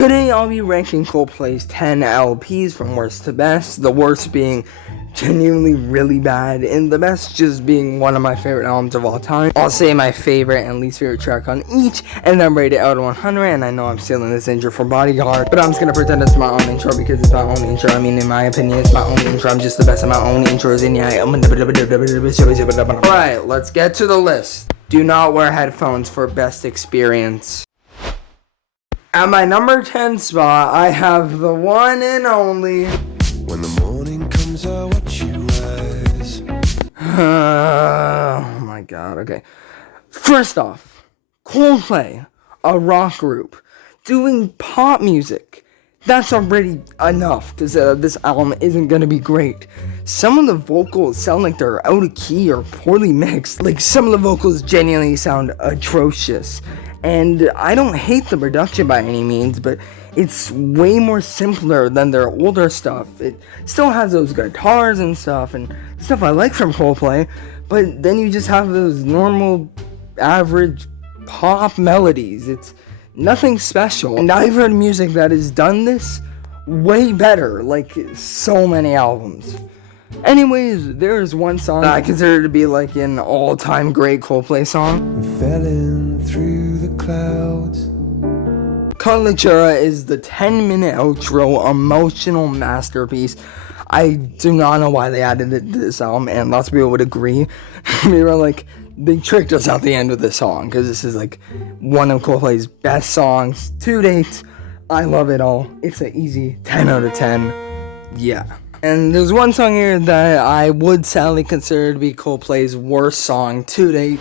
Today I'll be ranking Coldplay's 10 LPs from worst to best, the worst being genuinely really bad, and the best just being one of my favorite albums of all time. I'll say my favorite and least favorite track on each, and then rate it out of 100, and I know I'm stealing this intro from Bodyguard, but I'm just gonna pretend it's my own intro because it's my own intro. I mean, in my opinion, it's my own intro. I'm just the best of my own intros, and yeah, Alright, let's get to the list. Do not wear headphones for best experience. At my number 10 spot, I have the one and only. When the morning comes, I watch you rise. Oh my god, okay. First off, Coldplay, a rock group, doing pop music. That's already enough, because this album isn't going to be great. Some of the vocals sound like they're out of key or poorly mixed. Like, some of the vocals genuinely sound atrocious. And I don't hate the production by any means, but it's way more simpler than their older stuff. It still has those guitars and stuff I like from Coldplay, but then you just have those normal, average pop melodies. It's nothing special. And I've heard music that has done this way better, like so many albums. Anyways, there's one song that I consider to be like an all-time great Coldplay song. We fell in through the clouds. Cultura is the 10-minute outro emotional masterpiece. I do not know why they added it to this album, and lots of people would agree. They were like, they tricked us at the end of the song, because this is like one of Coldplay's best songs to date. I love it all. It's an easy 10 out of 10. Yeah. And there's one song here that I would sadly consider to be Coldplay's worst song to date.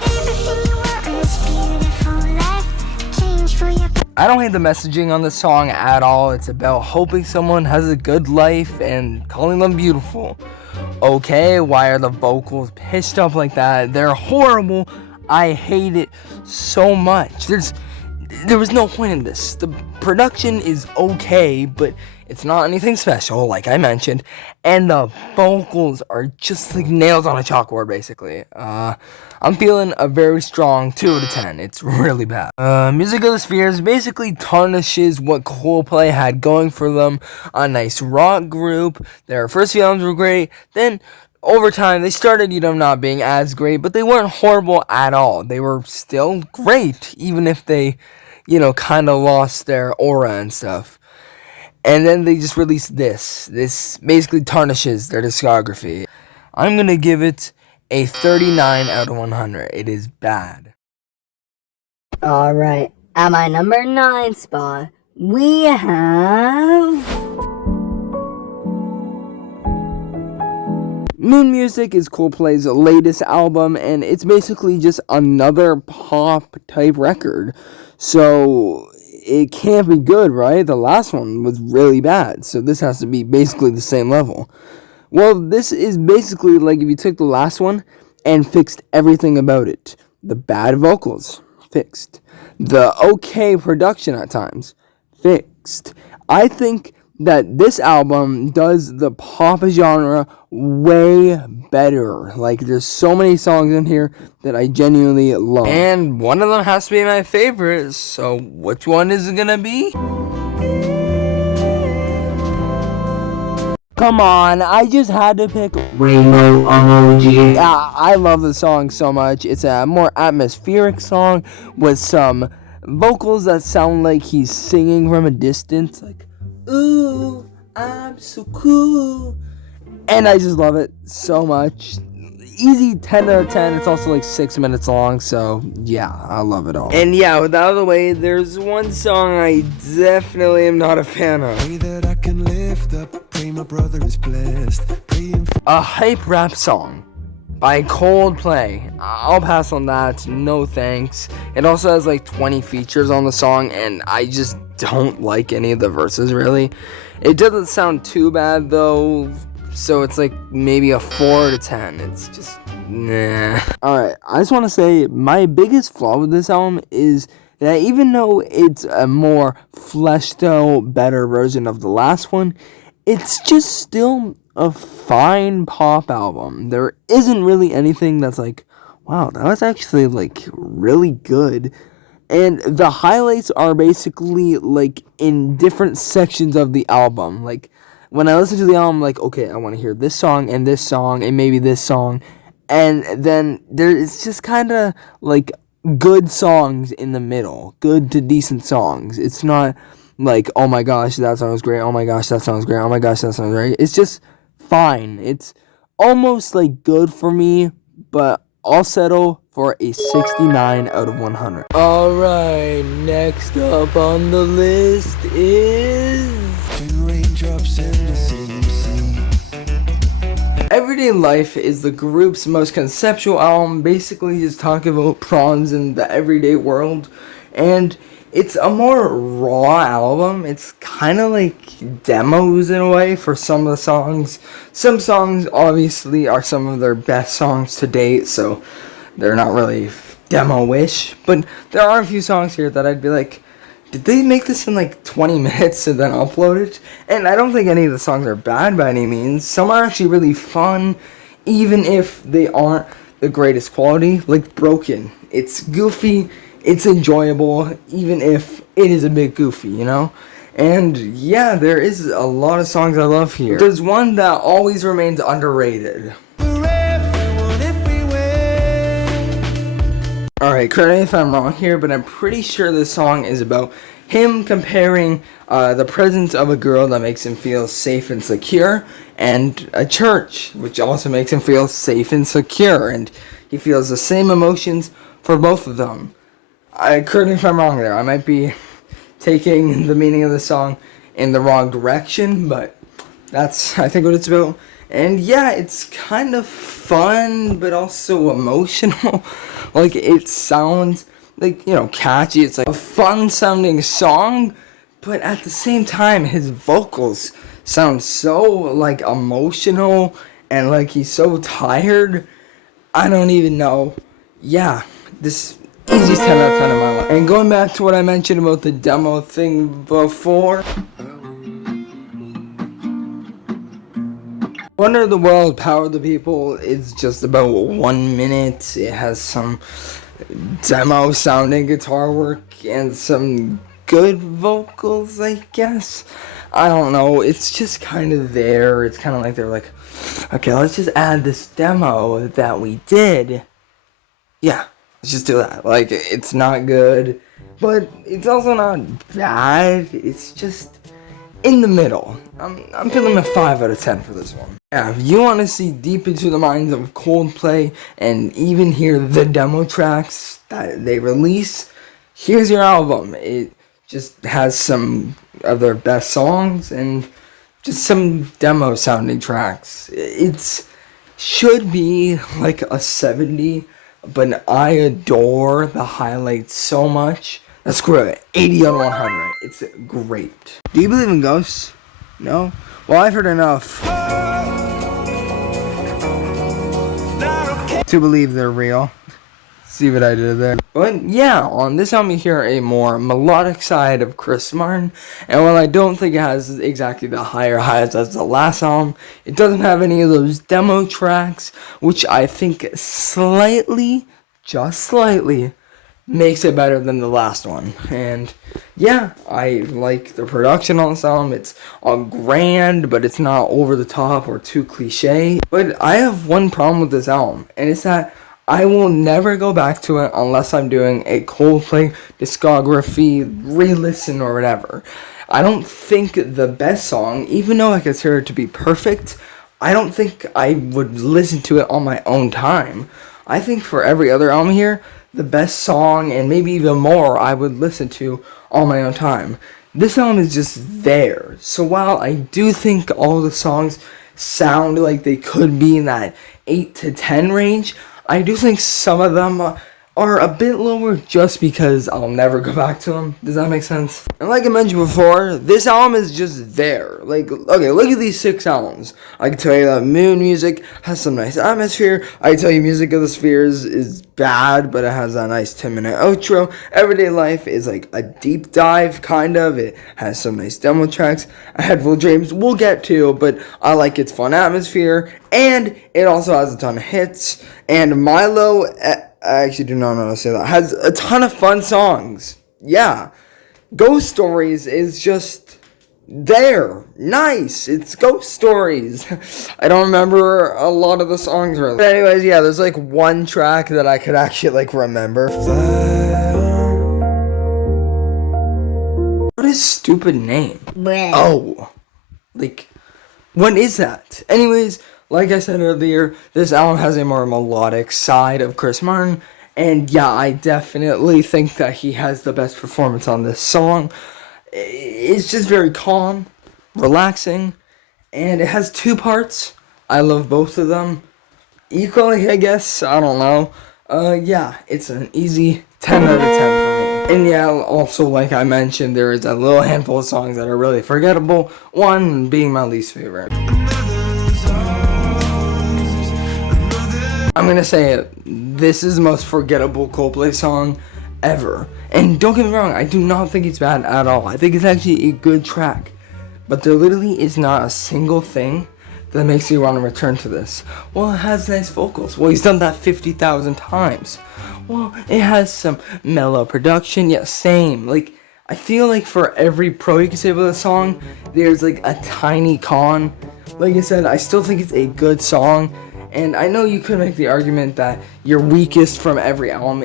I don't hate the messaging on the song at all. It's about hoping someone has a good life and calling them beautiful. Okay, why are the vocals pitched up like that? They're horrible. I hate it so much. There was no point in this. The production is okay, but it's not anything special, like I mentioned, and the vocals are just like nails on a chalkboard, basically. I'm feeling a very strong 2 out of 10. It's really bad. Music of the Spheres basically tarnishes what Coldplay had going for them. A nice rock group. Their first few albums were great. Then, over time, they started, not being as great, but they weren't horrible at all. They were still great, even if they, kind of lost their aura and stuff. And then they just released this. This basically tarnishes their discography. I'm gonna give it a 39 out of 100. It is bad. Alright, at my number 9 spot, we have... Moon Music is Coldplay's latest album, and it's basically just another pop-type record. So it can't be good, right? The last one was really bad, so this has to be basically the same level. Well, this is basically like if you took the last one and fixed everything about it. The bad vocals, fixed. The okay production at times, fixed. I think that this album does the pop genre way better. Like, there's so many songs in here that I genuinely love. And one of them has to be my favorite, so which one is it gonna be? Come on, I just had to pick Rainbow Emoji. Yeah, I love the song so much. It's a more atmospheric song with some vocals that sound like he's singing from a distance, like, ooh, I'm so cool. And I just love it so much. Easy 10 out of 10. It's also like 6 minutes long, so yeah, I love it all. And yeah, with that out of the way, there's one song I definitely am not a fan of. Pray that I can lift up, pray my brother is blessed. A hype rap song by Coldplay. I'll pass on that, no thanks. It also has like 20 features on the song, and I just don't like any of the verses, really. It doesn't sound too bad, though, so it's like maybe a 4 out of 10. It's just, nah. Alright, I just want to say, my biggest flaw with this album is that even though it's a more fleshed out, better version of the last one, it's just still a fine pop album. There isn't really anything that's like, wow, that was actually like really good. And the highlights are basically like in different sections of the album. Like when I listen to the album, I'm like, okay, I want to hear this song and maybe this song. And then it's just kind of like good songs in the middle, good to decent songs. It's not like, oh my gosh, that song was great. Oh my gosh, that song was great. Oh my gosh, that song was great. It's just fine. It's almost like good for me, but I'll settle for a 69 out of 100. Alright, next up on the list is Two raindrops in the same sea. Everyday Life is the group's most conceptual album, basically just talking about prawns in the everyday world, and it's a more raw album. It's kind of like demos in a way for some of the songs. Some songs obviously are some of their best songs to date, so they're not really demo-ish, but there are a few songs here that I'd be like, did they make this in like 20 minutes and then upload it? And I don't think any of the songs are bad by any means. Some are actually really fun, even if they aren't the greatest quality. Like Broken. It's goofy, it's enjoyable, even if it is a bit goofy, you know? And yeah, there is a lot of songs I love here. There's one that always remains underrated. Alright, correct me if I'm wrong here, but I'm pretty sure this song is about him comparing the presence of a girl that makes him feel safe and secure, and a church, which also makes him feel safe and secure, and he feels the same emotions for both of them. Correct me if I'm wrong there, I might be taking the meaning of the song in the wrong direction, but that's, I think, what it's about. And yeah, it's kind of fun, but also emotional. Like, it sounds, like, you know, catchy. It's like a fun-sounding song, but at the same time, his vocals sound so, like, emotional, and, like, he's so tired. I don't even know. Yeah, this easiest 10 out of 10 of my life. And going back to what I mentioned about the demo thing before, Wonder of the World, Power of the People is just about 1 minute. It has some demo sounding guitar work and some good vocals, I guess. I don't know. It's just kind of there. It's kind of like they're like, okay, let's just add this demo that we did. Yeah, let's just do that. Like, it's not good, but it's also not bad. It's just in the middle. I'm feeling a 5 out of 10 for this one. Yeah, if you want to see deep into the minds of Coldplay and even hear the demo tracks that they release, here's your album. It just has some of their best songs and just some demo sounding tracks. It should be like a 70, but I adore the highlights so much. Let's screw it. 80 on 100. It's great. Do you believe in ghosts? No? Well, I've heard enough to believe they're real. See what I did there? But yeah, on this album you hear a more melodic side of Chris Martin, and while I don't think it has exactly the higher highs as the last album, it doesn't have any of those demo tracks, which I think slightly, just slightly, makes it better than the last one. And yeah, I like the production on this album. It's all grand, but it's not over the top or too cliche. But I have one problem with this album, and it's that I will never go back to it unless I'm doing a Coldplay discography re-listen or whatever. I don't think the best song, even though I consider it to be perfect, I don't think I would listen to it on my own time. I think for every other album here, the best song, and maybe even more, I would listen to on my own time. This album is just there. So while I do think all the songs sound like they could be in that 8 to 10 range, I do think some of them are a bit lower just because I'll never go back to them. Does that make sense? And like I mentioned before, this album is just there. Like, okay, look at these 6 albums. I can tell you that Moon Music has some nice atmosphere. I can tell you Music of the Spheres is bad, but it has that nice 10-minute outro. Everyday Life is like a deep dive, kind of. It has some nice demo tracks. A Head Full of Dreams we'll get to, but I like its fun atmosphere. And it also has a ton of hits. And Milo I actually do not know how to say that. Has a ton of fun songs. Yeah. Ghost Stories is just there. Nice. It's Ghost Stories. I don't remember a lot of the songs really. But anyways, yeah, there's like one track that I could actually like remember. Fly on. What is stupid name? Bleh. Oh. Like, what is that? Anyways, like I said earlier, this album has a more melodic side of Chris Martin. And yeah, I definitely think that he has the best performance on this song. It's just very calm, relaxing, and it has two parts. I love both of them equally, I guess. I don't know. Yeah, it's an easy 10 out of 10 for me. And yeah, also, like I mentioned, there is a little handful of songs that are really forgettable. One being my least favorite. I'm gonna say it. This is the most forgettable Coldplay song ever. And don't get me wrong, I do not think it's bad at all. I think it's actually a good track. But there literally is not a single thing that makes you want to return to this. Well, it has nice vocals. Well, he's done that 50,000 times. Well, it has some mellow production. Yeah, same. Like, I feel like for every pro you can say about a song, there's like a tiny con. Like I said, I still think it's a good song. And I know you could make the argument that your weakest from every album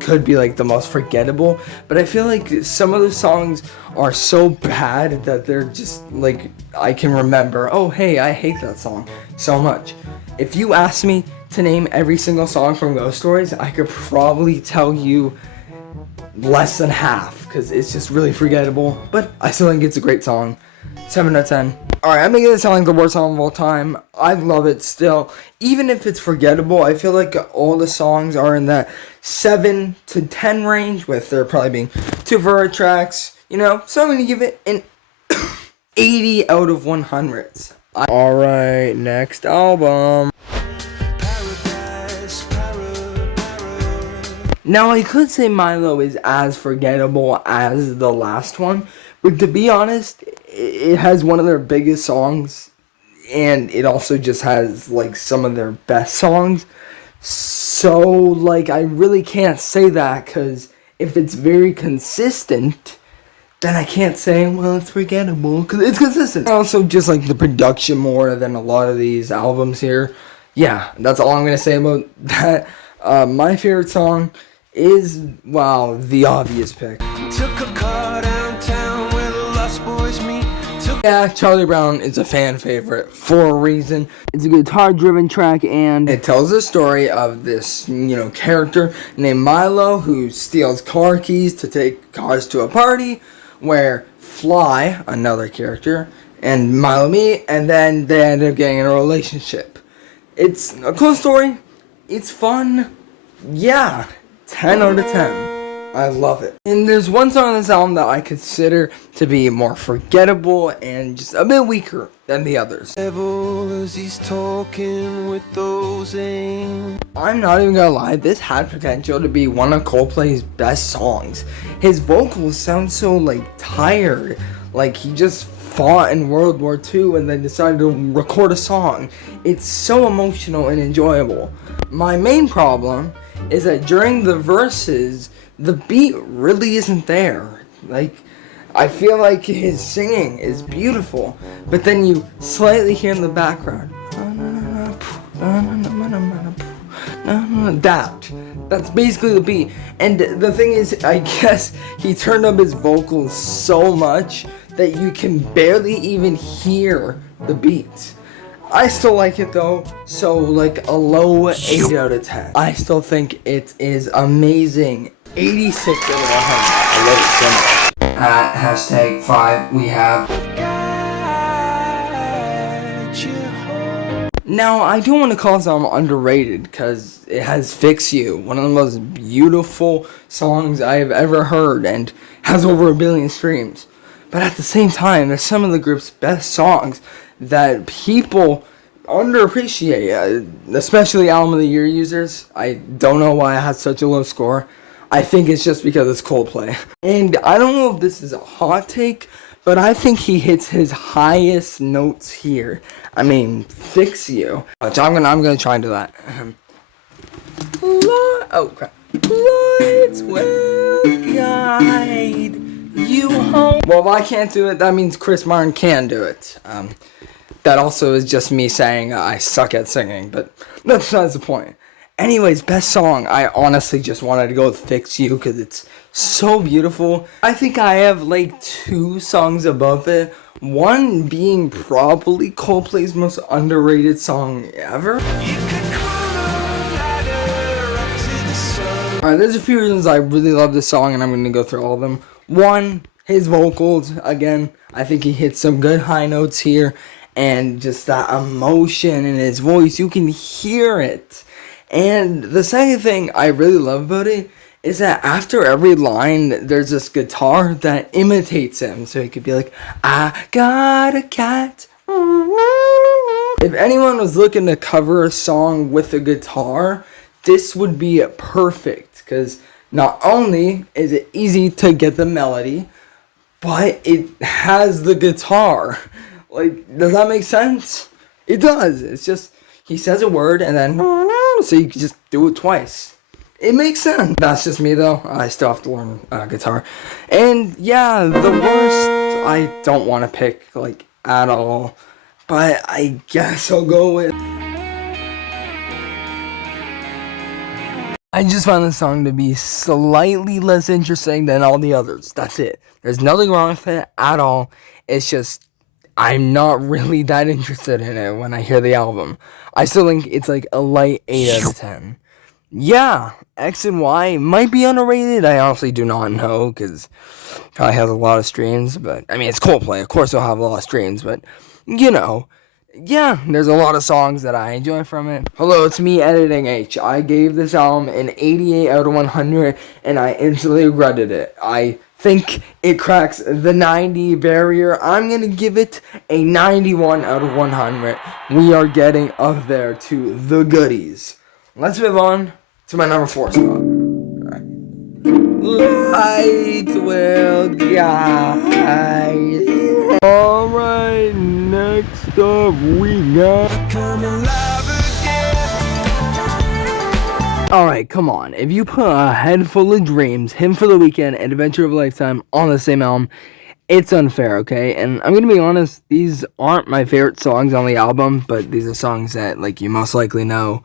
could be like the most forgettable, but I feel like some of the songs are so bad that they're just like, I can remember, oh hey, I hate that song so much. If you asked me to name every single song from Ghost Stories, I could probably tell you less than half, because it's just really forgettable, but I still think it's a great song. 7 out of 10. Alright, I'm making it sound like the worst song of all time. I love it still. Even if it's forgettable, I feel like all the songs are in that 7 to 10 range, with there probably being 2 favorite tracks, you know? So I'm going to give it an 80 out of 100. Alright, next album. Now, I could say Milo is as forgettable as the last one, but to be honest, it has one of their biggest songs, and it also just has, like, some of their best songs. So, like, I really can't say that, because if it's very consistent, then I can't say, well, it's forgettable, because it's consistent. I also just like the production more than a lot of these albums here. Yeah, that's all I'm going to say about that. My favorite song is, wow, the obvious pick. Took a car downtown where the lost boys meet. Yeah, Charlie Brown is a fan favorite for a reason. It's a guitar-driven track, and it tells the story of this, character named Milo who steals car keys to take cars to a party where Fly, another character, and Milo meet, and then they end up getting in a relationship. It's a cool story. It's fun. Yeah, 10 out of 10. I love it. And there's one song on this album that I consider to be more forgettable and just a bit weaker than the others. As he's talking with those aims. I'm not even gonna lie, this had potential to be one of Coldplay's best songs. His vocals sound so, tired. Like he just fought in World War II and then decided to record a song. It's so emotional and enjoyable. My main problem is that during the verses, the beat really isn't there. I feel like his singing is beautiful, but then you slightly hear in the background, that's basically the beat. And the thing is, I guess he turned up his vocals so much that you can barely even hear the beat. I still like it though, so a low 8 out of 10. I still think it is amazing. 86 out of 100. I love it so much. At hashtag 5, we have. Now, I do want to call this album underrated because it has Fix You, one of the most beautiful songs I have ever heard, and has over 1 billion streams. But at the same time, there's some of the group's best songs that people underappreciate, especially Album of the Year users. I don't know why it has such a low score. I think it's just because it's Coldplay. And I don't know if this is a hot take, but I think he hits his highest notes here. I mean, Fix You. Which I'm gonna try and do that. Oh crap. Lights will guide you home. Well, if I can't do it, that means Chris Martin can do it. That also is just me saying I suck at singing, but that's not the point. Anyways, best song, I honestly just wanted to go with Fix You because it's so beautiful. I think I have like 2 songs above it. One being probably Coldplay's most underrated song ever. Alright, there's a few reasons I really love this song and I'm going to go through all of them. One, his vocals, again, I think he hits some good high notes here. And just that emotion in his voice, you can hear it. And the second thing I really love about it is that after every line, there's this guitar that imitates him. So he could be like, I got a cat. If anyone was looking to cover a song with a guitar, this would be perfect. Because not only is it easy to get the melody, but it has the guitar. Like, does that make sense? It does. It's just, he says a word and then, so you can just do it twice. It makes sense. That's just me though. I still have to learn guitar. And yeah, the worst, I don't want to pick like at all. But I guess I'll go with... I just found this song to be slightly less interesting than all the others. That's it. There's nothing wrong with it at all. It's just, I'm not really that interested in it when I hear the album. I still think it's like a light 8 out of 10. Yeah, X and Y might be underrated. I honestly do not know because it probably has a lot of streams. But I mean, it's Coldplay. Of course, it'll have a lot of streams. But you know, yeah, there's a lot of songs that I enjoy from it. Hello, it's me, Editing H. I gave this album an 88 out of 100, and I instantly regretted it. I think it cracks the 90 barrier. I'm gonna give it a 91 out of 100. We are getting up there to the goodies. Let's move on to my number 4 spot. Light will guide. Alright, next up we got... Alright, come on. If you put A Head Full of Dreams, Hymn for the Weekend, and Adventure of a Lifetime on the same album, it's unfair, okay? And I'm gonna be honest, these aren't my favorite songs on the album, but these are songs that, like, you most likely know.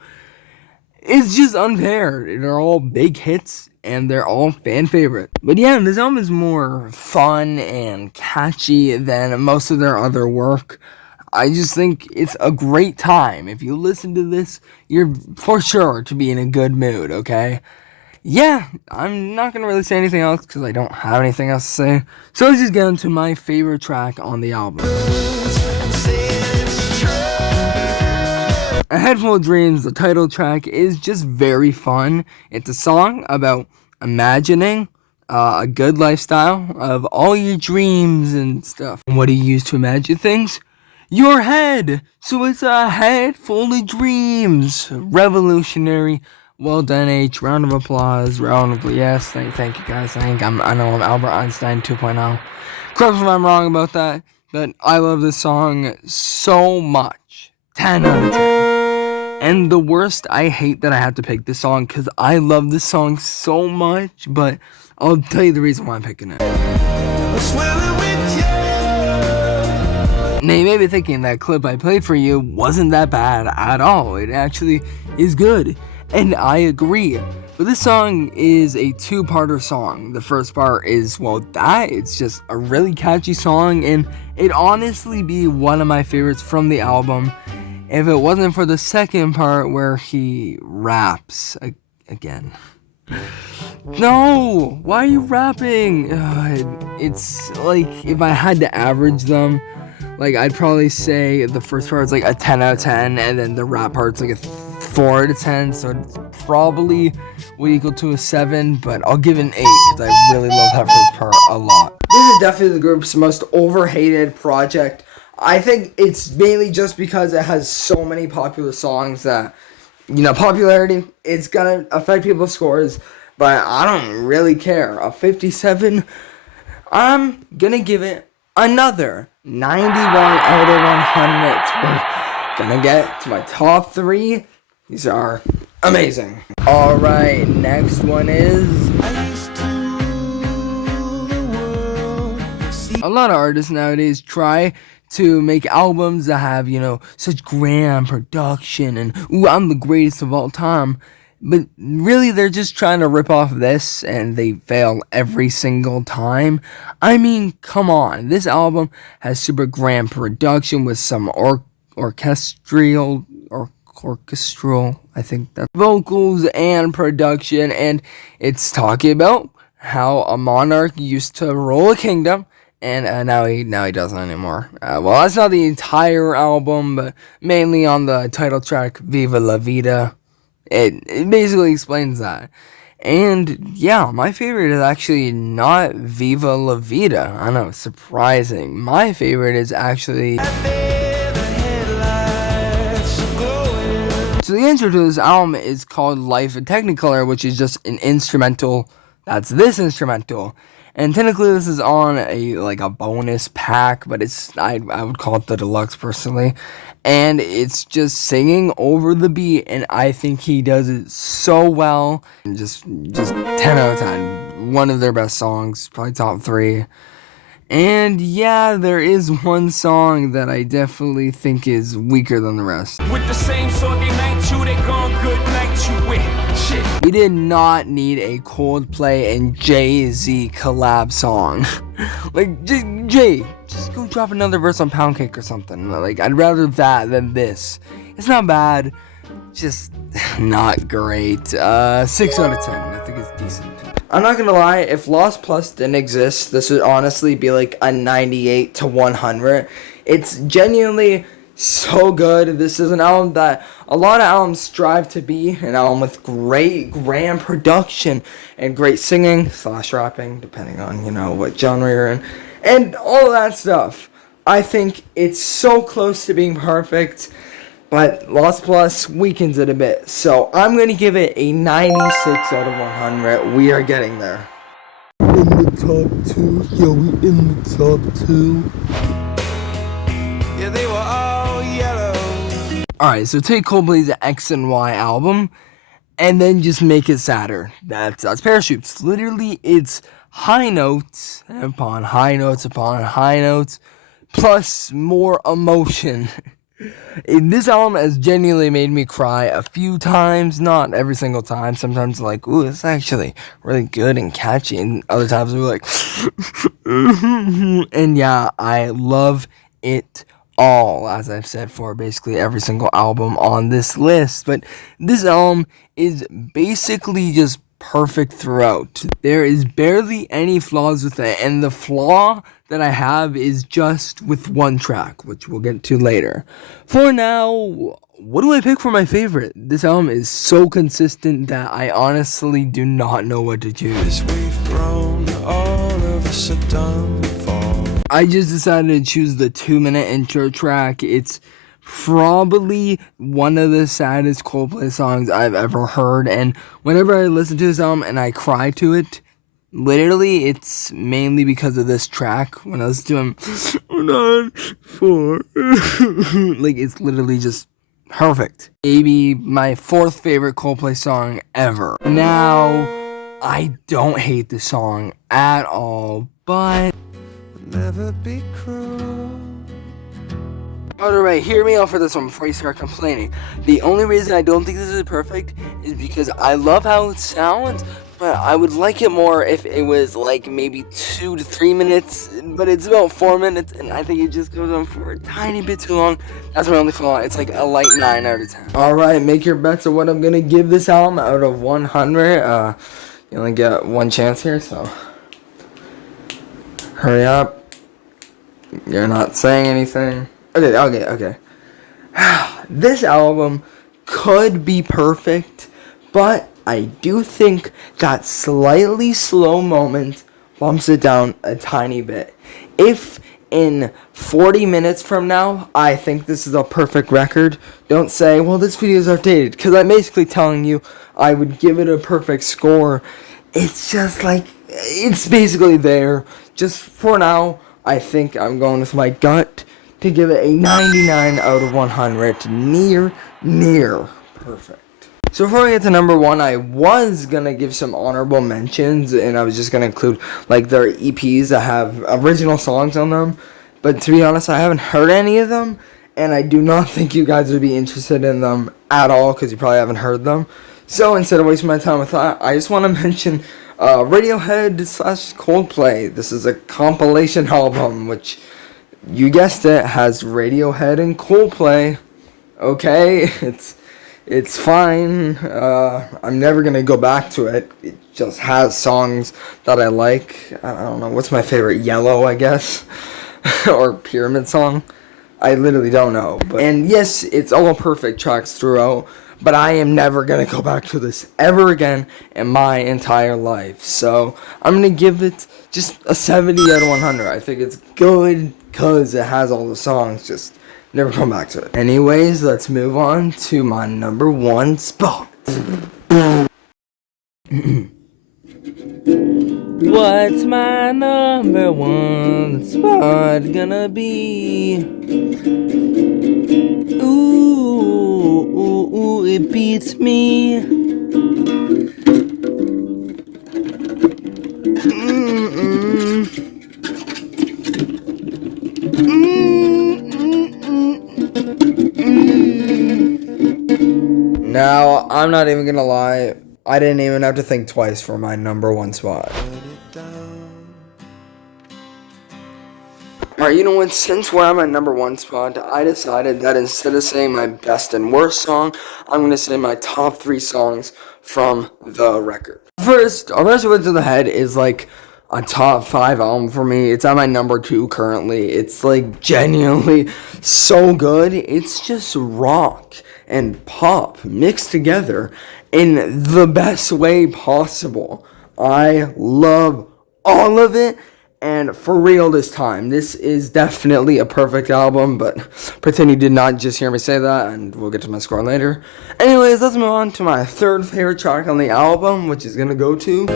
It's just unfair. They're all big hits, and they're all fan favorite. But yeah, this album is more fun and catchy than most of their other work. I just think it's a great time. If you listen to this, you're for sure to be in a good mood, okay? Yeah, I'm not going to really say anything else because I don't have anything else to say. So let's just get into my favorite track on the album. A Head Full of Dreams, the title track, is just very fun. It's a song about imagining a good lifestyle of all your dreams and stuff. And what do you use to imagine things? Your head! So it's a head full of dreams. Revolutionary. Well done, H. Round of applause. Yes, thank you guys. I know I'm Albert Einstein 2.0. Correct me if I'm wrong about that, but I love this song so much. 10 out of 10. And the worst, I hate that I have to pick this song because I love this song so much, but I'll tell you the reason why I'm picking it. Now you may be thinking that clip I played for you wasn't that bad at all. It actually is good, and I agree. But this song is a 2-parter song. The first part is, well, it's just a really catchy song, and it'd honestly be one of my favorites from the album if it wasn't for the second part where he raps again. No! Why are you rapping? It's like, if I had to average them, like, I'd probably say the first part is like a 10 out of 10, and then the rap part's like a 4 out of 10, so it's probably would equal to a 7, but I'll give it an 8, because I really love that first part a lot. This is definitely the group's most overhated project. I think it's mainly just because it has so many popular songs that, you know, popularity, it's gonna affect people's scores, but I don't really care. A 57, I'm gonna give it another 91 out of 100. We're gonna get to my top 3. These are amazing. Alright, next one is... I used to rule the world. See, A lot of artists nowadays try to make albums that have, such grand production and, ooh, I'm the greatest of all time. But really, they're just trying to rip off this, and they fail every single time. I mean, come on. This album has super grand production with some orchestral, I think that's vocals and production, and it's talking about how a monarch used to rule a kingdom, and now he doesn't anymore. Well, that's not the entire album, but mainly on the title track, Viva La Vida. It basically explains that. And yeah, my favorite is actually not Viva La Vida. I know, surprising. My favorite is actually... there the headlights are glowing. So the intro to this album is called Life in Technicolor, which is just an instrumental. That's this instrumental. And technically this is on a bonus pack, but I would call it the deluxe personally. And it's just singing over the beat, and I think he does it so well. And just 10 out of 10. One of their best songs, probably top 3. And yeah, there is one song that I definitely think is weaker than the rest. With the same sword they knight you, they gon' good night you with shit. We did not need a Coldplay and Jay-Z collab song. Jay, just go drop another verse on Pound Cake or something. I'd rather that than this. It's not bad, just not great. 6 out of 10. I think it's decent. I'm not gonna lie, if Lost Plus didn't exist, this would honestly be like a 98 to 100. It's genuinely so good. This is an album that a lot of albums strive to be, an album with great grand production and great singing / rapping, depending on, what genre you're in, and all of that stuff. I think it's so close to being perfect, but Lost Plus weakens it a bit. So I'm going to give it a 96 out of 100. We are getting there. In the top 2. Yo, we in the top 2. Yeah, they were all yellow. Alright, so take Coldplay's X and Y album, and then just make it sadder. That's Parachutes. Literally, it's high notes upon high notes upon high notes, plus more emotion. This album has genuinely made me cry a few times, not every single time. Sometimes ooh, it's actually really good and catchy, and other times we're like, and yeah, I love it all, as I've said for basically every single album on this list. But this album is basically just perfect throughout. There is barely any flaws with it, and the flaw that I have is just with one track, which we'll get to later. For now, what do I pick for my favorite? This album is so consistent that I honestly do not know what to choose. We've grown, all of us are done for. I just decided to choose the 2-minute intro track. It's probably one of the saddest Coldplay songs I've ever heard, and whenever I listen to this album and I cry to it, literally it's mainly because of this track. When I listen to him, it's literally just perfect. Maybe my 4th favorite Coldplay song ever. Now, I don't hate the song at all, but Never be cruel. alright, hear me out for this one before you start complaining. The only reason I don't think this is perfect is because I love how it sounds, but I would like it more if it was maybe 2 to 3 minutes, but it's about 4 minutes, and I think it just goes on for a tiny bit too long. That's my only flaw. It's a light 9 out of 10. Alright, make your bets of what I'm gonna give this album out of 100. You only get one chance here, so hurry up. You're not saying anything. Okay. This album could be perfect, but I do think that slightly slow moment bumps it down a tiny bit. If in 40 minutes from now I think this is a perfect record, don't say, well, this video is outdated, because I'm basically telling you I would give it a perfect score. It's just it's basically there. Just for now, I think I'm going with my gut to give it a 99 out of 100. Near perfect. So before we get to number 1, I was gonna give some honorable mentions, and I was just gonna include like their EPs that have original songs on them. But to be honest, I haven't heard any of them, and I do not think you guys would be interested in them at all because you probably haven't heard them. So instead of wasting my time with that, I just want to mention Radiohead / Coldplay. This is a compilation album, which, you guessed it, has Radiohead and Coldplay. Okay, it's fine. I'm never gonna go back to it. It just has songs that I like. I don't know, what's my favorite? Yellow, I guess. Or Pyramid Song. I literally don't know. And yes, it's all perfect tracks throughout, but I am never gonna go back to this ever again in my entire life. So I'm gonna give it just a 70 out of 100. I think it's good because it has all the songs, just never come back to it. Anyways, let's move on to my number 1 spot. What's my number 1 spot gonna be? Ooh, it beats me. Now, I'm not even gonna lie, I didn't even have to think twice for my number 1 spot. Alright, you know what, since we're at my number 1 spot, I decided that instead of saying my best and worst song, I'm gonna say my top 3 songs from the record. First, A Rush to the Head is like a top 5 album for me. It's at my number 2 currently. It's like genuinely so good. It's just rock and pop mixed together in the best way possible. I love all of it, and for real this time, this is definitely a perfect album, but pretend you did not just hear me say that, and we'll get to my score later. Anyways, let's move on to my 3rd favorite track on the album, which is gonna go to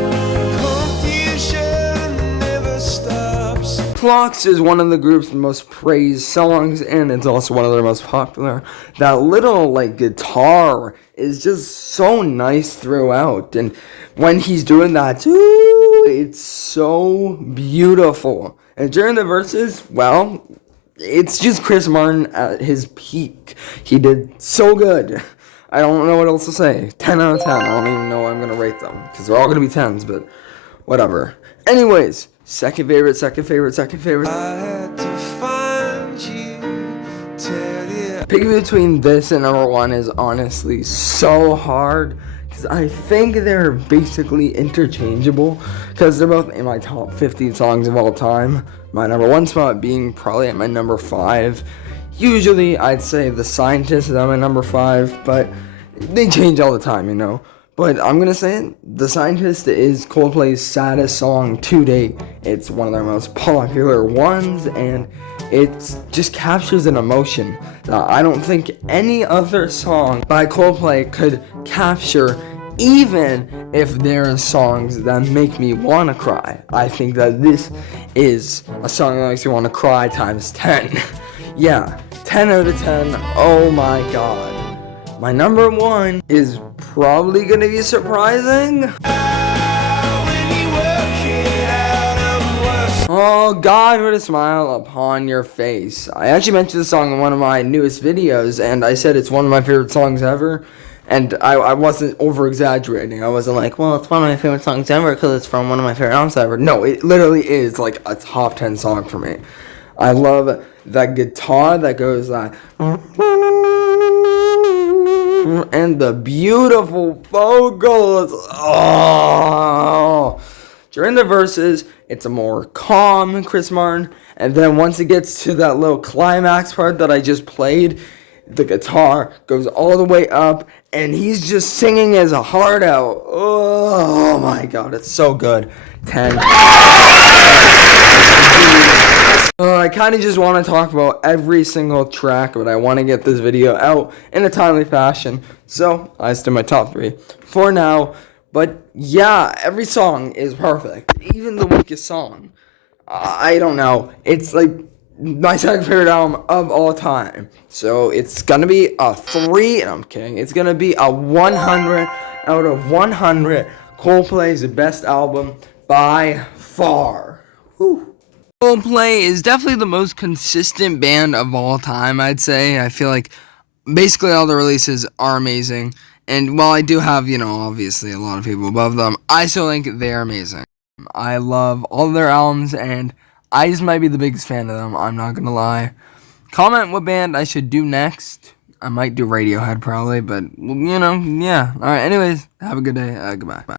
Clocks. Is one of the group's most praised songs, and it's also one of their most popular. That little like guitar is just so nice throughout, and when he's doing that too, it's so beautiful. And during the verses, well, it's just Chris Martin at his peak. He did so good. I don't know what else to say. 10 out of 10. I don't even know what I'm gonna rate them because they're all gonna be 10s, but whatever. Anyways, second favorite. I had to find you, tell you. Picking between this and number 1 is honestly so hard because I think they're basically interchangeable because they're both in my top 50 songs of all time. My number 1 spot being probably at my number 5. Usually I'd say The Scientist is at my number 5, but they change all the time, you know. But I'm gonna say it, The Scientist is Coldplay's saddest song to date. It's one of their most popular ones, and it just captures an emotion that I don't think any other song by Coldplay could capture, even if there are songs that make me wanna cry. I think that this is a song that makes me wanna cry times 10. Yeah, 10 out of 10, oh my god. My number 1 is probably gonna be surprising. Oh God, put a smile upon your face. I actually mentioned this song in one of my newest videos, and I said it's one of my favorite songs ever. And I wasn't over-exaggerating. I wasn't like, well, it's one of my favorite songs ever because it's from one of my favorite albums ever. No, it literally is like a top 10 song for me. I love that guitar that goes like... and the beautiful vocals. Oh, during the verses, it's a more calm Chris Martin, and then once it gets to that little climax part that I just played, the guitar goes all the way up, and he's just singing his heart out. Oh my god, it's so good. 10. I kind of just want to talk about every single track, but I want to get this video out in a timely fashion. So, I still my top 3 for now. But yeah, every song is perfect. Even the weakest song. I don't know. It's like my second favorite album of all time. So it's gonna be a 3. And I'm kidding. It's gonna be a 100 out of 100. Coldplay is the best album by far. Whew. Coldplay is definitely the most consistent band of all time, I'd say. I feel like basically all the releases are amazing. And while I do have, obviously a lot of people above them, I still think they're amazing. I love all of their albums, and I just might be the biggest fan of them. I'm not going to lie. Comment what band I should do next. I might do Radiohead probably, but, yeah. All right, anyways, have a good day. Goodbye. Bye.